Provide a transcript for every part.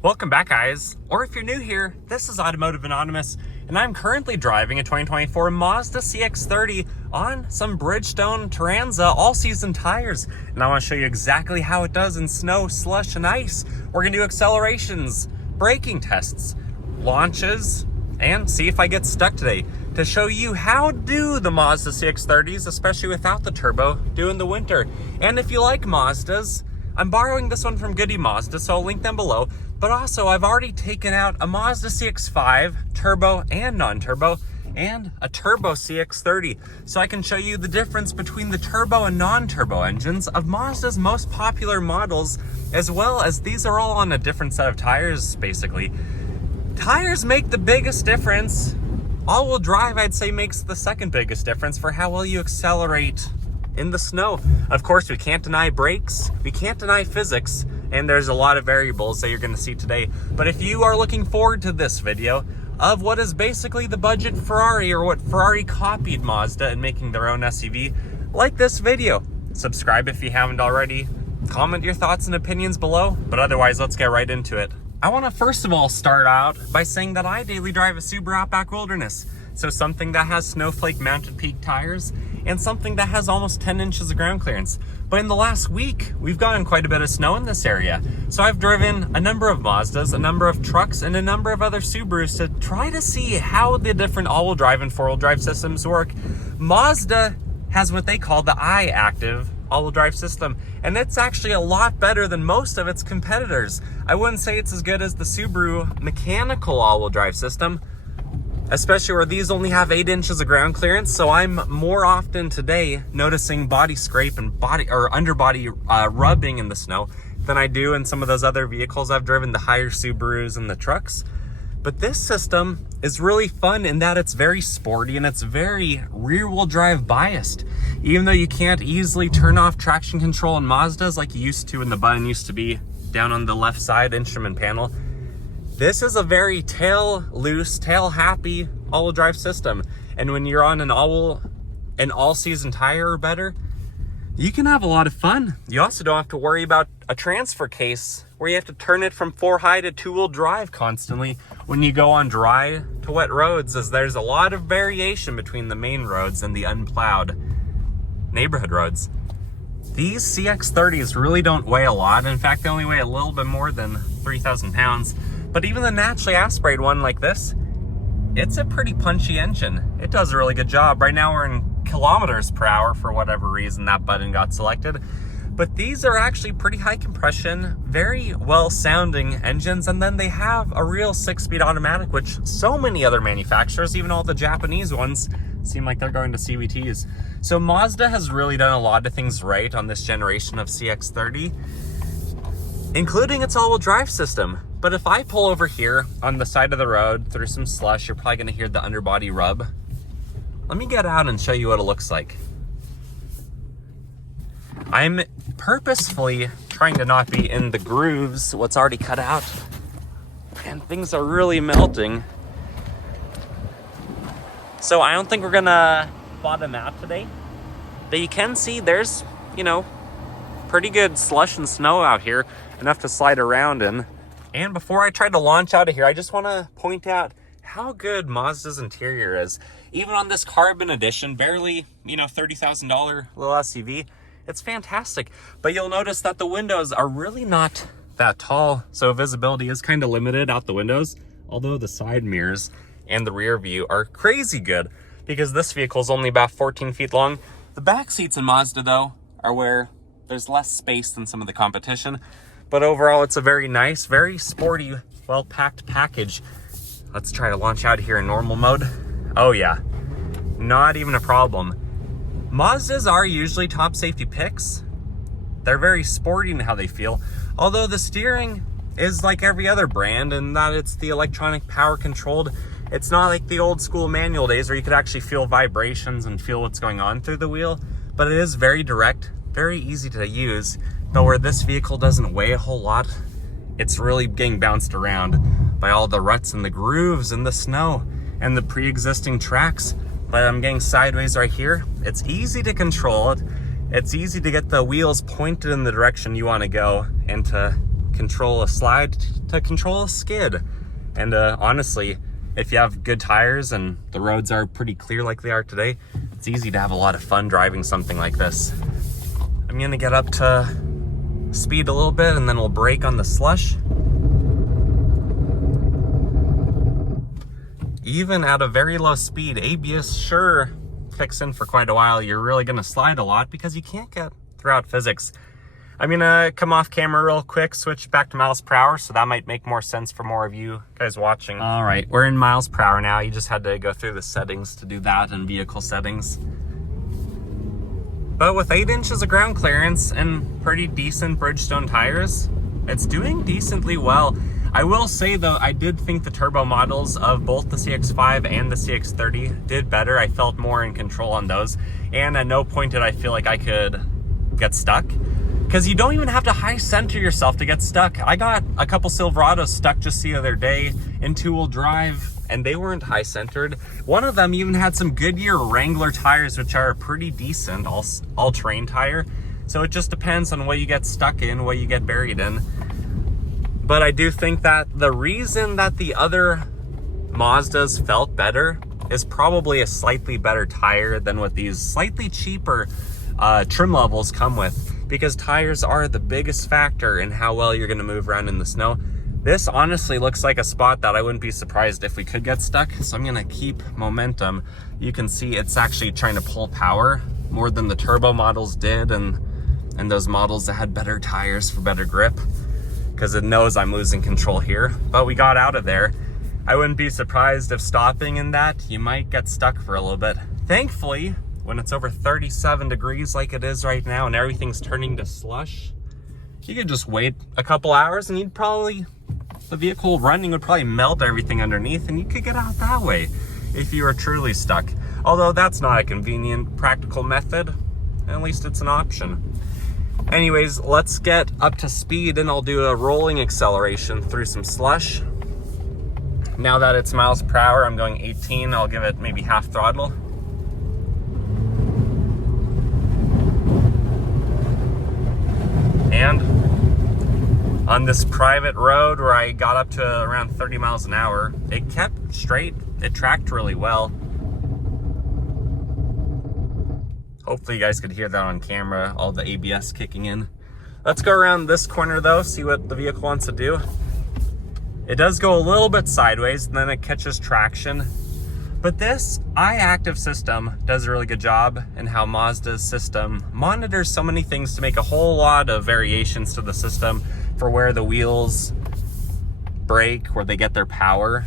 Welcome back, guys. Or if you're new here, this is Automotive Anonymous, and I'm currently driving a 2024 Mazda CX-30 on some Bridgestone Turanza all-season tires. And I want to show you exactly how it does in snow, slush, and ice. We're going to do accelerations, braking tests, launches, and see if I get stuck today to show you how do the Mazda CX-30s, especially without the turbo, do in the winter. And if you like Mazdas, I'm borrowing this one from Goody Mazda, so I'll link them below. But also, I've already taken out a Mazda CX-5, turbo and non-turbo, and a turbo CX-30. So I can show you the difference between the turbo and non-turbo engines of Mazda's most popular models, as well as these are all on a different set of tires, basically. Tires make the biggest difference. All-wheel drive, I'd say, makes the second biggest difference for how well you accelerate in the snow. Of course, we can't deny brakes, we can't deny physics, and there's a lot of variables that you're going to see today. But if you are looking forward to this video of what is basically the budget Ferrari, or what Ferrari copied Mazda in making their own SUV, like this video. Subscribe if you haven't already. Comment your thoughts and opinions below, but otherwise, let's get right into it. I want to first of all start out by saying that I daily drive a Subaru Outback Wilderness. So something that has snowflake mounted peak tires and something that has almost 10 inches of ground clearance. But in the last week, we've gotten quite a bit of snow in this area. So I've driven a number of Mazdas, a number of trucks, and a number of other Subarus to try to see how the different all-wheel drive and four-wheel drive systems work. Mazda has what they call the I-Active all-wheel drive system, and it's actually a lot better than most of its competitors. I wouldn't say it's as good as the Subaru mechanical all-wheel drive system, especially where these only have 8 inches of ground clearance. So I'm more often today noticing body scrape and underbody rubbing in the snow than I do in some of those other vehicles I've driven, the higher Subarus and the trucks. But this system is really fun in that it's very sporty and it's very rear-wheel drive biased. Even though you can't easily turn off traction control in Mazdas like you used to, and the button used to be down on the left side instrument panel, this is a very tail-loose, tail-happy all-wheel drive system. And when you're on an all-season tire or better, you can have a lot of fun. You also don't have to worry about a transfer case where you have to turn it from 4-high to 2-wheel drive constantly when you go on dry to wet roads, as there's a lot of variation between the main roads and the unplowed neighborhood roads. These CX-30s really don't weigh a lot. In fact, they only weigh a little bit more than 3,000 pounds. But even the naturally aspirated one like this, it's a pretty punchy engine. It does a really good job. Right now we're in kilometers per hour for whatever reason that button got selected. But these are actually pretty high compression, very well sounding engines. And then they have a real 6-speed automatic, which so many other manufacturers, even all the Japanese ones, seem like they're going to CVTs. So Mazda has really done a lot of things right on this generation of CX-30, including its all-wheel drive system. But if I pull over here on the side of the road through some slush, you're probably gonna hear the underbody rub. Let me get out and show you what it looks like. I'm purposefully trying to not be in the grooves, what's already cut out, and things are really melting. So I don't think we're gonna bottom out today, but you can see there's, pretty good slush and snow out here, enough to slide around in. And before I try to launch out of here, I just want to point out how good Mazda's interior is. Even on this Carbon Edition, barely, $30,000 little SUV, it's fantastic. But you'll notice that the windows are really not that tall, so visibility is kind of limited out the windows, although the side mirrors and the rear view are crazy good, because this vehicle is only about 14 feet long. The back seats in Mazda, though, are where there's less space than some of the competition. But overall, it's a very nice, very sporty, well-packed package. Let's try to launch out here in normal mode. Oh yeah, not even a problem. Mazdas are usually top safety picks. They're very sporty in how they feel, although the steering is like every other brand in that it's the electronic power controlled. It's not like the old school manual days where you could actually feel vibrations and feel what's going on through the wheel, but it is very direct, very easy to use. But where this vehicle doesn't weigh a whole lot, it's really getting bounced around by all the ruts and the grooves and the snow and the pre-existing tracks. But I'm getting sideways right here. It's easy to control it. It's easy to get the wheels pointed in the direction you want to go and to control a slide to control a skid. And honestly, if you have good tires and the roads are pretty clear like they are today, it's easy to have a lot of fun driving something like this. I'm gonna get up to speed a little bit and then we'll brake on the slush. Even at a very low speed, ABS sure kicks in for quite a while. You're really gonna slide a lot because you can't get throughout physics. I'm gonna come off camera real quick, switch back to miles per hour, so that might make more sense for more of you guys watching. All right, we're in miles per hour now. You just had to go through the settings to do that in vehicle settings. But with 8 inches of ground clearance and pretty decent Bridgestone tires, it's doing decently well. I will say though, I did think the turbo models of both the CX-5 and the CX-30 did better. I felt more in control on those. And at no point did I feel like I could get stuck. Because you don't even have to high center yourself to get stuck. I got a couple Silverados stuck just the other day in 2-wheel drive, and they weren't high centered. One of them even had some Goodyear Wrangler tires, which are pretty decent, all-terrain tire. So it just depends on what you get stuck in, what you get buried in. But I do think that the reason that the other Mazdas felt better is probably a slightly better tire than what these slightly cheaper trim levels come with, because tires are the biggest factor in how well you're going to move around in the snow. This honestly looks like a spot that I wouldn't be surprised if we could get stuck, so I'm going to keep momentum. You can see it's actually trying to pull power more than the turbo models did, and those models that had better tires for better grip, because it knows I'm losing control here. But we got out of there. I wouldn't be surprised if stopping in that, you might get stuck for a little bit. Thankfully, when it's over 37 degrees like it is right now and everything's turning to slush, you could just wait a couple hours and the vehicle running would probably melt everything underneath and you could get out that way if you were truly stuck. Although that's not a convenient, practical method, at least it's an option. Anyways, let's get up to speed and I'll do a rolling acceleration through some slush. Now that it's miles per hour, I'm going 18, I'll give it maybe half throttle. And on this private road where I got up to around 30 miles an hour, it kept straight. It tracked really well. Hopefully you guys could hear that on camera, all the ABS kicking in. Let's go around this corner though, see what the vehicle wants to do. It does go a little bit sideways and then it catches traction. But this iActive system does a really good job in how Mazda's system monitors so many things to make a whole lot of variations to the system for where the wheels brake, where they get their power.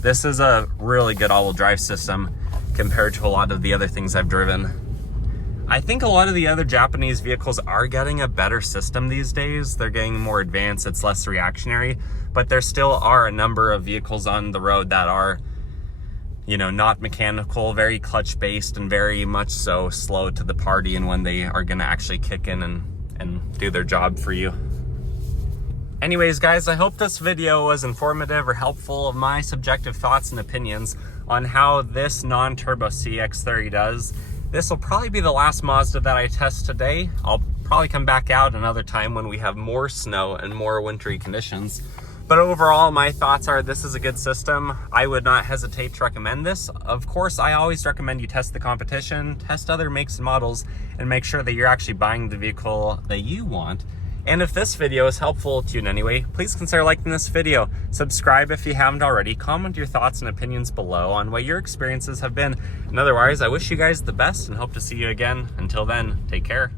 This is a really good all-wheel drive system compared to a lot of the other things I've driven. I think a lot of the other Japanese vehicles are getting a better system these days. They're getting more advanced, it's less reactionary, but there still are a number of vehicles on the road that are, you know, not mechanical, very clutch based and very much so slow to the party and when they are gonna actually kick in and do their job for you. Anyways, guys, I hope this video was informative or helpful of my subjective thoughts and opinions on how this non-turbo CX-30 does. This will probably be the last Mazda that I test today. I'll probably come back out another time when we have more snow and more wintry conditions. But overall, my thoughts are this is a good system. I would not hesitate to recommend this. Of course, I always recommend you test the competition, test other makes and models, and make sure that you're actually buying the vehicle that you want. And if this video is helpful to you in any way, please consider liking this video. Subscribe if you haven't already. Comment your thoughts and opinions below on what your experiences have been. And otherwise, I wish you guys the best and hope to see you again. Until then, take care.